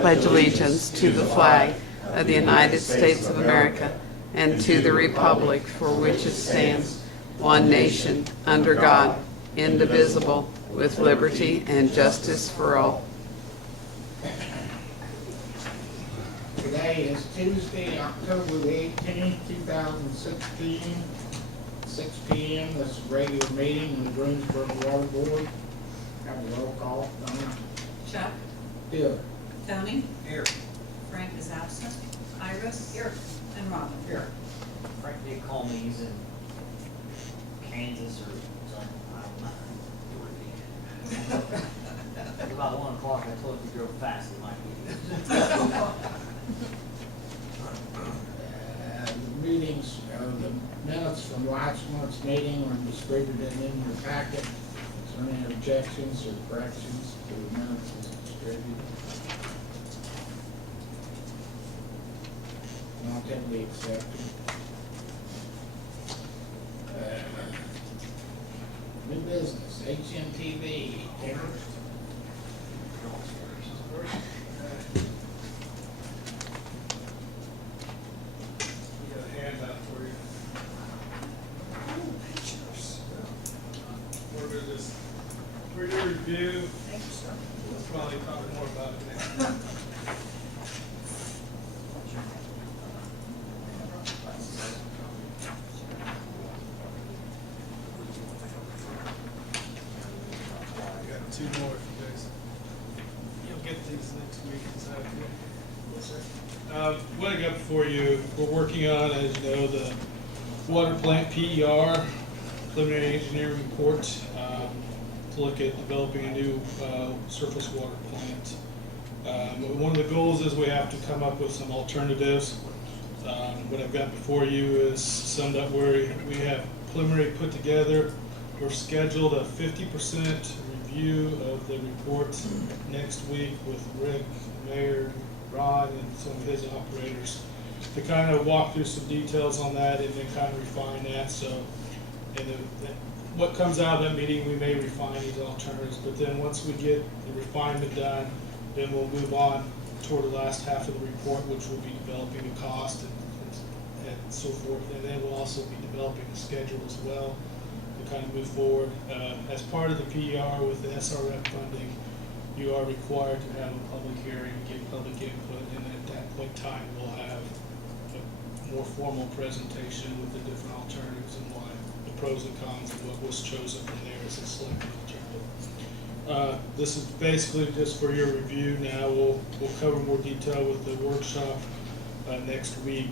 pledge allegiance to the flag of the United States of America and to the republic for which it stands, one nation, under God, indivisible, with liberty and justice for all. Today is Tuesday, October the 18th, 2016, 6 p.m. This is a regular meeting of the Greensburg Water Board. Have a roll call. Donna? Chuck? Here. Tony? Here. Frank is absent. Iris? Here. And Robin? Here. Frank did call me, he's in Kansas or something, I don't know. About 1 o'clock, I told him he drove fast, it might be. The meetings, the minutes from last month's meeting were distributed in your packet. Is there any objections or corrections to the minutes as distributed? Not to be accepted. New business, HNTB, Taylor. Handout for you. For your review, Thank you, sir. we'll probably talk more about it next time. I got 2 more if you guys. You'll get these next week. Is that okay? Yes, sir. What I got for you, we're working on, as you know, the water plant PER, preliminary engineering report, to look at developing a new surface water plant. One of the goals is we have to come up with some alternatives. What I've got before you is summed up where we have preliminary put together. We're scheduled a 50% review of the report next week with Rick, Mayor, Rod, and some of his operators to kind of walk through some details on that and then kind of refine that. So, and what comes out of that meeting, we may refine these alternatives, but then once we get the refinement done, then we'll move on toward the last half of the report, which will be developing the cost and so forth. And then we'll also be developing a schedule as well to kind of move forward. As part of the PER with the SRF funding, you are required to have a public hearing, get public input, and at that point in time, we'll have a more formal presentation with the different alternatives and why, the pros and cons, and what was chosen from there as a selected alternative. This is basically just for your review now. We'll cover more detail with the workshop next week.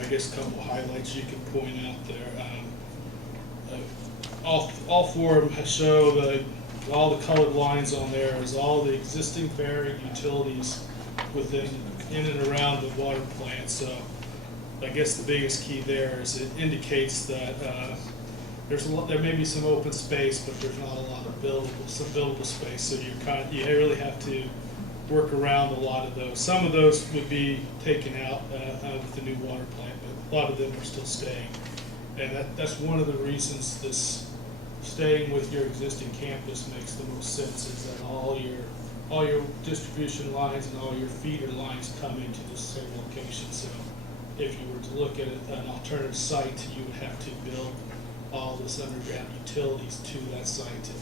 I guess a couple highlights you can point out there. All 4 of them show all the colored lines on there is all the existing buried utilities in and around the water plant. So I guess the biggest key there is it indicates that there may be some open space, but there's not a lot of buildable space. So you really have to work around a lot of those. Some of those would be taken out with the new water plant, but a lot of them are still staying. And that's one of the reasons this staying with your existing campus makes the most sense, is that all your distribution lines and all your feeder lines come into the same location. So if you were to look at an alternative site, you would have to build all this underground utilities to that site to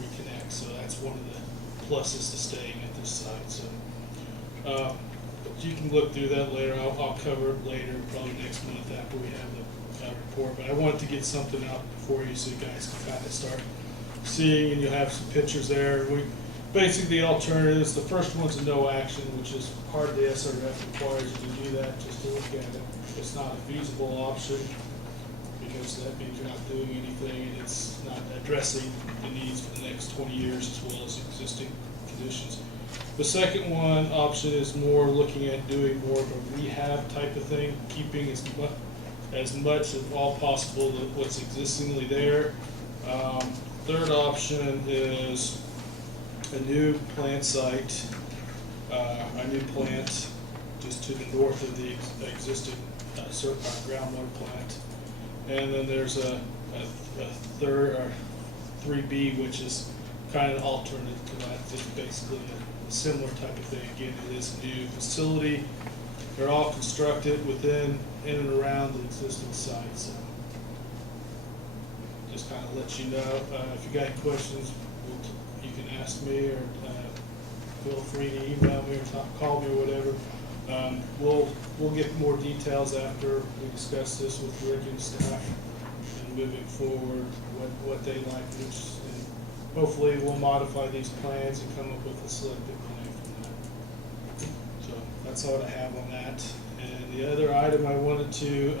reconnect. So that's one of the pluses to staying at this site. So but you can look through that later. I'll cover it later, probably next month after we have the report. But I wanted to get something out before you so you guys can kind of start seeing, and you'll have some pictures there. Basically, the alternatives, the first one's a no action, which is part of the SRF requires you to do that, just to look at it. It's not a feasible option because that means you're not doing anything and it's not addressing the needs for the next 20 years as well as existing conditions. The second one option is more looking at doing more of a rehab type of thing, keeping as much as all possible of what's existingly there. Third option is a new plant site, a new plant just to the north of the existing groundwater plant. And then there's a third, or 3B, which is kind of an alternate to that. It's basically a similar type of thing. Again, it is a new facility. They're all constructed within, in and around the existing site, so just kind of let you know. If you got any questions, you can ask me, or feel free to email me or call me or whatever. We'll get more details after we discuss this with Rick and staff, and moving forward, what they like, and hopefully we'll modify these plans and come up with a selected plan from that. So that's all I have on that. And the other item I wanted to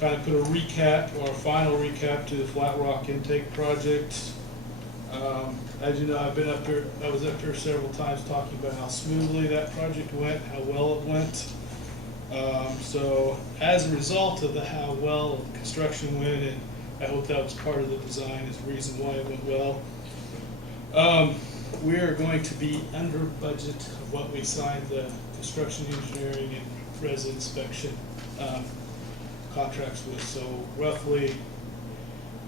kind of put a recap, or a final recap, to the Flat Rock intake project. As you know, I was up here several times talking about how smoothly that project went, how well it went. So as a result of how well the construction went, and I hope that was part of the design, is the reason why it went well. We are going to be under budget of what we signed the construction engineering and resident inspection contracts with. So roughly,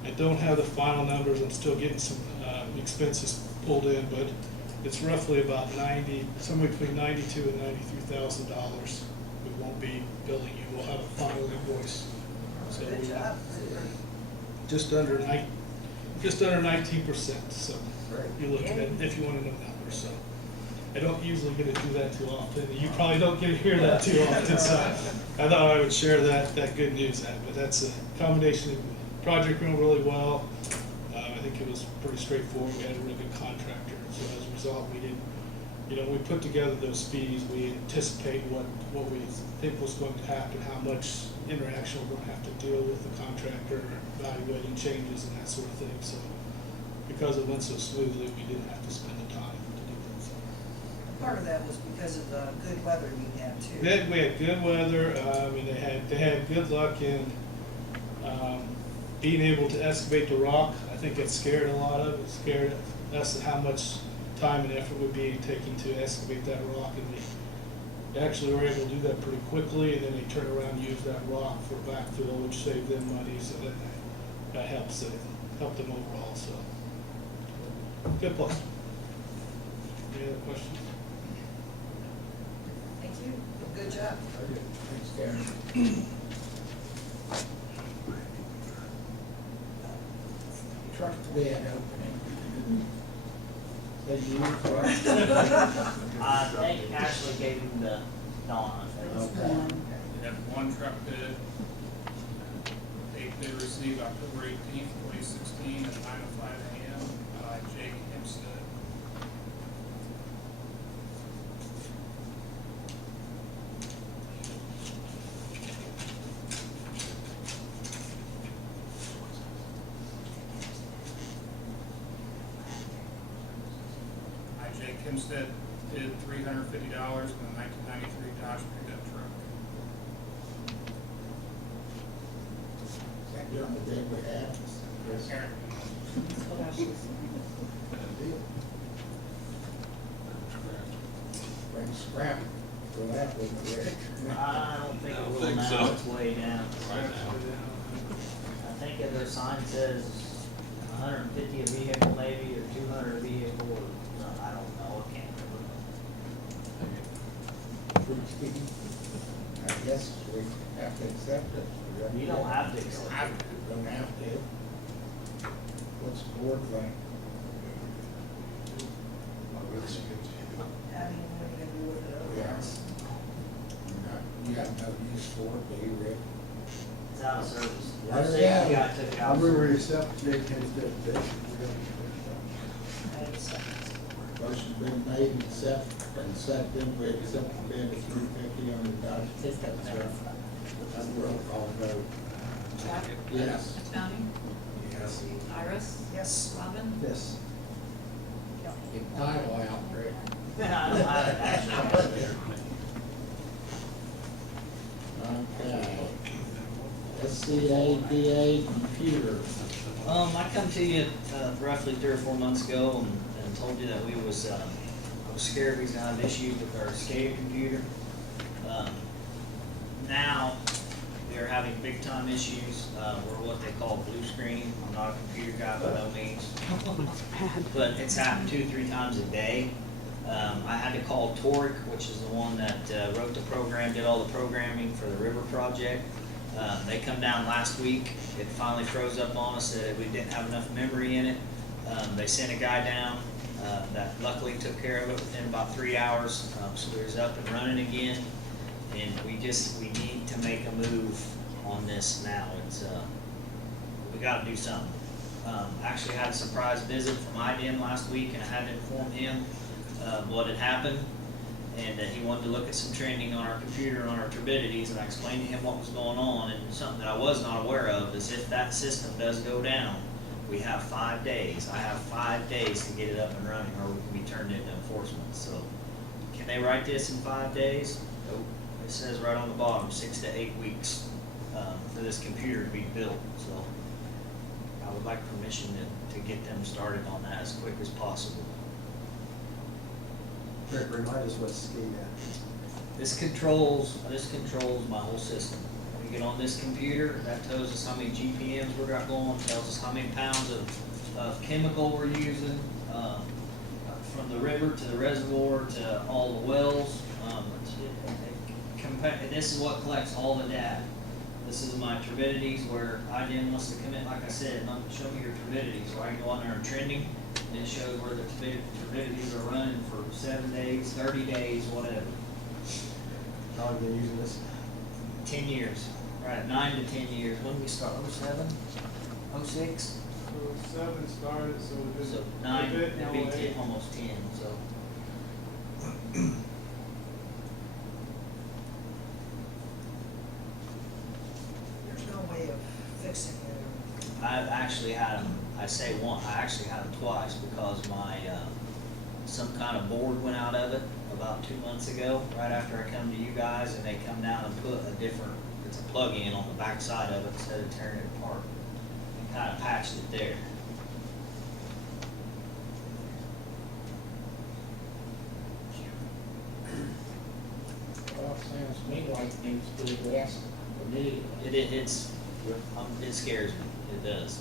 I don't have the final numbers, I'm still getting some expenses pulled in, but it's roughly about somewhere between $92,000 and $93,000 we won't be billing you. We'll have a final invoice. So Good job. just under 19%. So you're looking at, if you want to know numbers. So I don't usually get to do that too often. You probably don't get to hear that too often. So I thought I would share that good news. But that's a combination of project went really well. I think it was pretty straightforward. We had a really good contractor. So as a result, we put together those fees. We anticipate what we think was going to happen, how much interaction we're going to have to deal with the contractor, evaluating changes and that sort of thing. So because it went so smoothly, we didn't have to spend the time to do that. So. Part of that was because of the good weather we had too. We had good weather. And they had good luck in being able to excavate the rock. I think it scared a lot of it. It scared us at how much time and effort would be taking to excavate that rock, and we actually were able to do that pretty quickly, and then they turn around and use that rock for backfill, which saved them money, so that helped them overall. So good plus. Any other questions? Thank you. Good job. Thanks, Karen. Truck bid opening. Did you I think Ashley gave him the dawn. Okay. We have one truck bid. Date bid received October 18th, 2016 at 9:05 a.m. by Jake Hempstead. Jake Hempstead bid $350 on a 1993 Dodge pickup truck. Is that the only bid we have? Yes. Karen, Bring scrap for that, wouldn't it, Rick? I don't think it will now, it's way down. I think if their sign says 150 a vehicle maybe, or 200 a vehicle, or, I don't know, I can't remember. I guess we have to accept it. You don't have to accept Don't have to. Don't have to. What's the board think? I mean, what are you gonna do with it otherwise? You have no use for it, do you, Rick? It's out of service. Yeah. Our safety guy took it I out. move we accept Jake Hempstead bid. Motion's been made and seconded, we accept the bid of $350 on the Dodge pickup truck. That's a roll call vote. Jack? Yes. Tony? Yes. Iris? Yes. Robin? Yes. Get title out, Rick. I don't have it actually. Okay. SCADA computer. I come to you roughly 3 or 4 months ago and told you that I was scared we was gonna have issues with our SCADA computer. Now, they're having big time issues. We're what they call blue screen. I'm not a computer guy by no means. But it's happened 2-3 times a day. I had to call Toric, which is the one that wrote the program, did all the programming for the river project. They come down last week. It finally froze up on us that we didn't have enough memory in it. They sent a guy down that luckily took care of it within about 3 hours. So it was up and running again. And we need to make a move on this now. It's, we gotta do something. Actually had a surprise visit from IDM last week, and I had to inform him what had happened, and that he wanted to look at some trending on our computer on our turbidities, and I explained to him what was going on, and something that I was not aware of is if that system does go down, we have 5 days. I have 5 days to get it up and running, or we can be turned into enforcement. So can they write this in 5 days? Nope. It says right on the bottom, 6 to 8 weeks for this computer to be built. So I would like permission to get them started on that as quick as possible. Rick, remind us what SCADA. This controls my whole system. We get on this computer, that tells us how many GPMs we got going, tells us how many pounds of chemical we're using, from the river to the reservoir to all the wells. This is what collects all the data. This is my turbidities where IDM wants to commit, like I said, show me your turbidities, where I can go on there and trending, and it shows where the turbidities are running for 7 days, 30 days, whatever. How long have you been using this? 10 years, right, 9 to 10 years. When did we start, 07? 06? So 7 started, so we've been. So 9, a bit it'd be now, 10, almost 10, so. There's no way of fixing it. I actually had them, I actually had them twice because my, some kind of board went out of it about 2 months ago, right after I come to you guys, and they come down and put a different, it's a plug-in on the back side of it instead of tearing it apart, and kind of patched it there. Well, it sounds to me like it needs to be addressed immediately. It scares me, it does.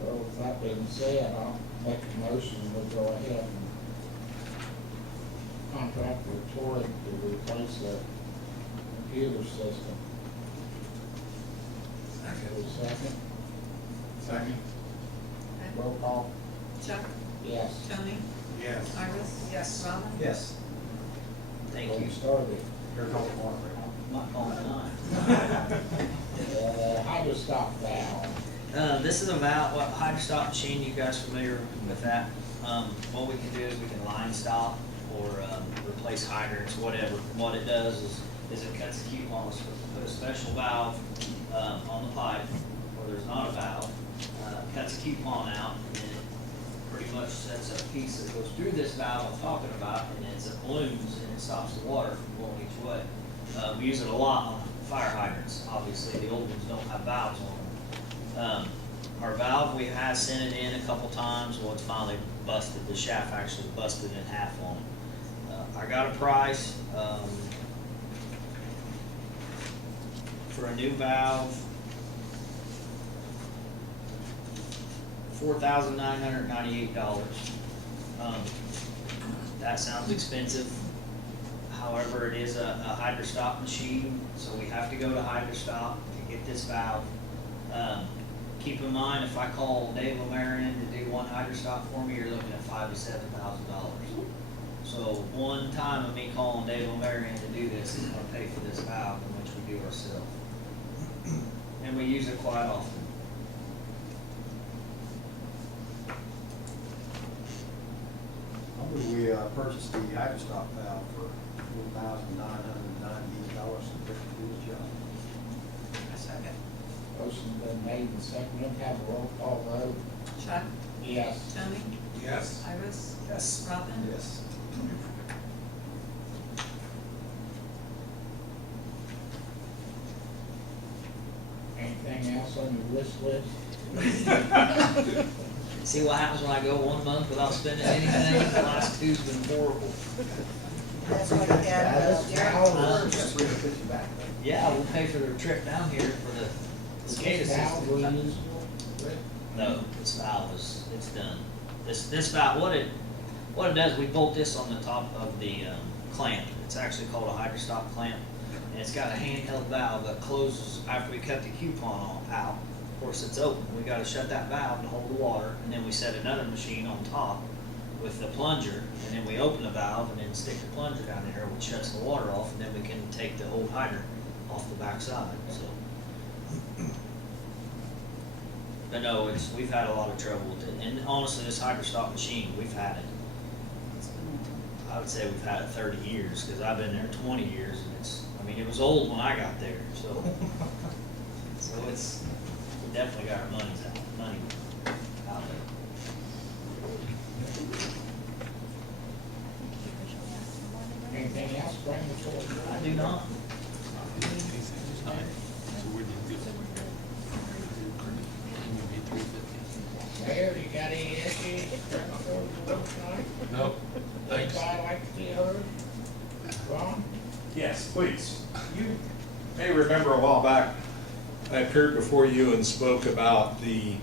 Well, with that being said, I'll make a motion, we'll go ahead and contract with Toric to replace the computer system. Second? Second. Roll call? Chuck, Yes. Tony, Yes. Iris. Yes. Robin. Yes. Thank you. Get started. Your call tomorrow, Rick. I'm not calling tonight. Hydra stop valve. This is a valve, Hydra stop machine, you guys familiar with that? What we can do is we can line stop or replace hydrants, whatever. What it does is it cuts the coupons. Put a special valve on the pipe where there's not a valve, cuts a coupon out, and then it pretty much sets a piece that goes through this valve I'm talking about, and it's a balloons, and it stops the water from going each way. We use it a lot on fire hydrants. Obviously, the old ones don't have valves on them. Our valve, we have sent it in a couple times. Well, it's finally busted. The shaft actually busted in half on it. I got a price for a new valve, $4,998. That sounds expensive. However, it is a Hydra stop machine, so we have to go to Hydra stop to get this valve. Keep in mind, if I call Dave O'Marion to do one Hydra stop for me, you're looking at $5,000 to $7,000. So one time of me calling Dave O'Marion to do this is going to pay for this valve, in which we do ourselves. And we use it quite often. How would we purchase the hydro stop valve for $4,998 and Rick to do his job? A second. Motion's been made and seconded, have a roll call vote. Chuck, Yes. Tony, Yes. Iris. Yes. Robin. Yes. Anything else on your wish list? See what happens when I go 1 month without spending anything? The last two's been horrible. That's what I had, Valves. Bring the 50 back. Yeah, we'll pay for their trip down here for the SCADA Valve system. reusable? Rick? No, this valve is, it's done. This valve, what it does, we bolt this on the top of the clamp. It's actually called a Hydra stop clamp. And it's got a handheld valve that closes after we cut the coupon out. Of course, it's open. We gotta shut that valve to hold the water, and then we set another machine on top with the plunger, and then we open the valve and then stick the plunger down there, which shuts the water off, and then we can take the old hydrant off the backside, so. But no, we've had a lot of trouble with it, and honestly, this Hydra stop machine, we've had it, I would say we've had it 30 years, because I've been there 20 years, and it was old when I got there, so. So we definitely got our money out there. Anything else, bring the forward? I do not. Mayor, you got any issues? Bring the forward tonight? Nope, thanks. Anybody like to be heard? Ron? Yes, please. You may remember a while back, I appeared before you and spoke about the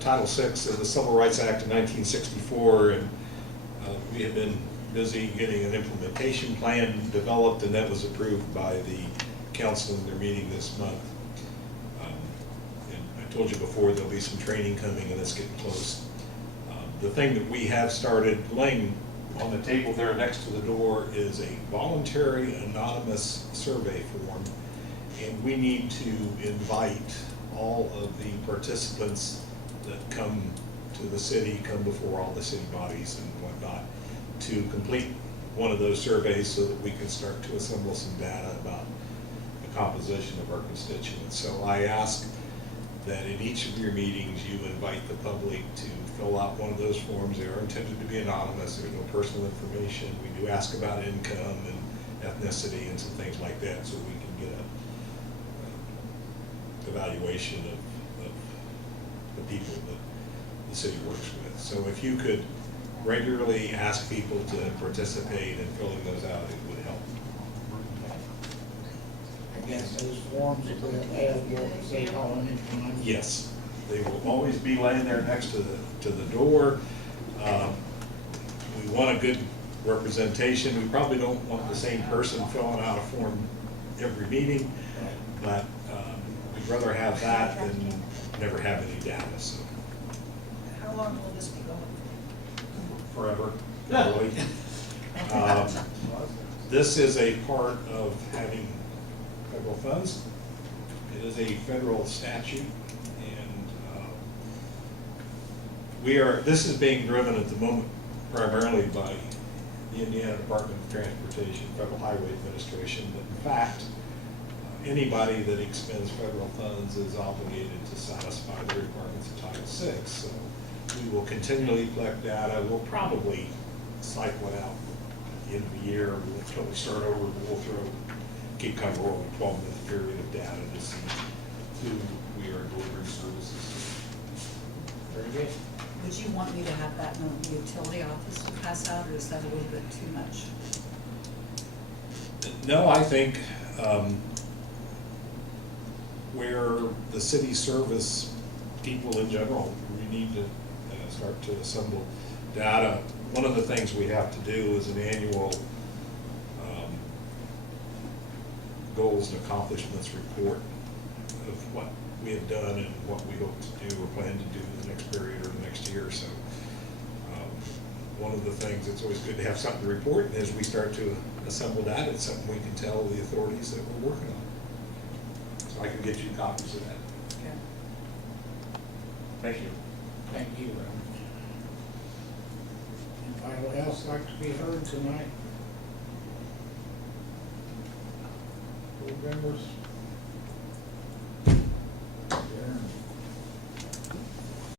Title VI of the Civil Rights Act of 1964, and we had been busy getting an implementation plan developed, and that was approved by the council in their meeting this month. And I told you before, there'll be some training coming, and it's getting close. The thing that we have started laying on the table there next to the door is a voluntary anonymous survey form, and we need to invite all of the participants that come to the city, come before all the city bodies and whatnot, to complete one of those surveys so that we can start to assemble some data about the composition of our constituents. So I ask that in each of your meetings you invite the public to fill out one of those forms. They are intended to be anonymous. There's no personal information. We do ask about income and ethnicity and some things like that, so we can get a evaluation of the people that the city works with. So if you could regularly ask people to participate in filling those out, it would help. I guess those forms will be available at City Hall anytime. Yes, they will always be laying there next to the door. We want a good representation. We probably don't want the same person filling out a form every meeting, but we'd rather have that than never have any data, so How long will this be going forever, probably. This is a part of having federal funds. It is a federal statute, and this is being driven at the moment primarily by the Indiana Department of Transportation, Federal Highway Administration, but in fact, anybody that expends federal funds is obligated to satisfy the requirements of Title VI. So we will continually collect data. We'll probably cycle it out at the end of the year. We'll totally start over. We'll keep kind of rolling 12-month period of data to see who we are delivering services Very good. Would you want me to have that in the utility office to pass out, or is that a little bit too much? to. No, I think where the city service people in general, we need to start to assemble data. One of the things we have to do is an annual goals and accomplishments report of what we have done and what we hope to do or plan to do in the next period or the next year. So one of the things that's always good to have something to report, and as we start to assemble data, it's something we can tell the authorities that we're working on. So I can get you copies of that. Okay. Thank you. Thank you, Ron. Anybody else like to be heard tonight? Board members?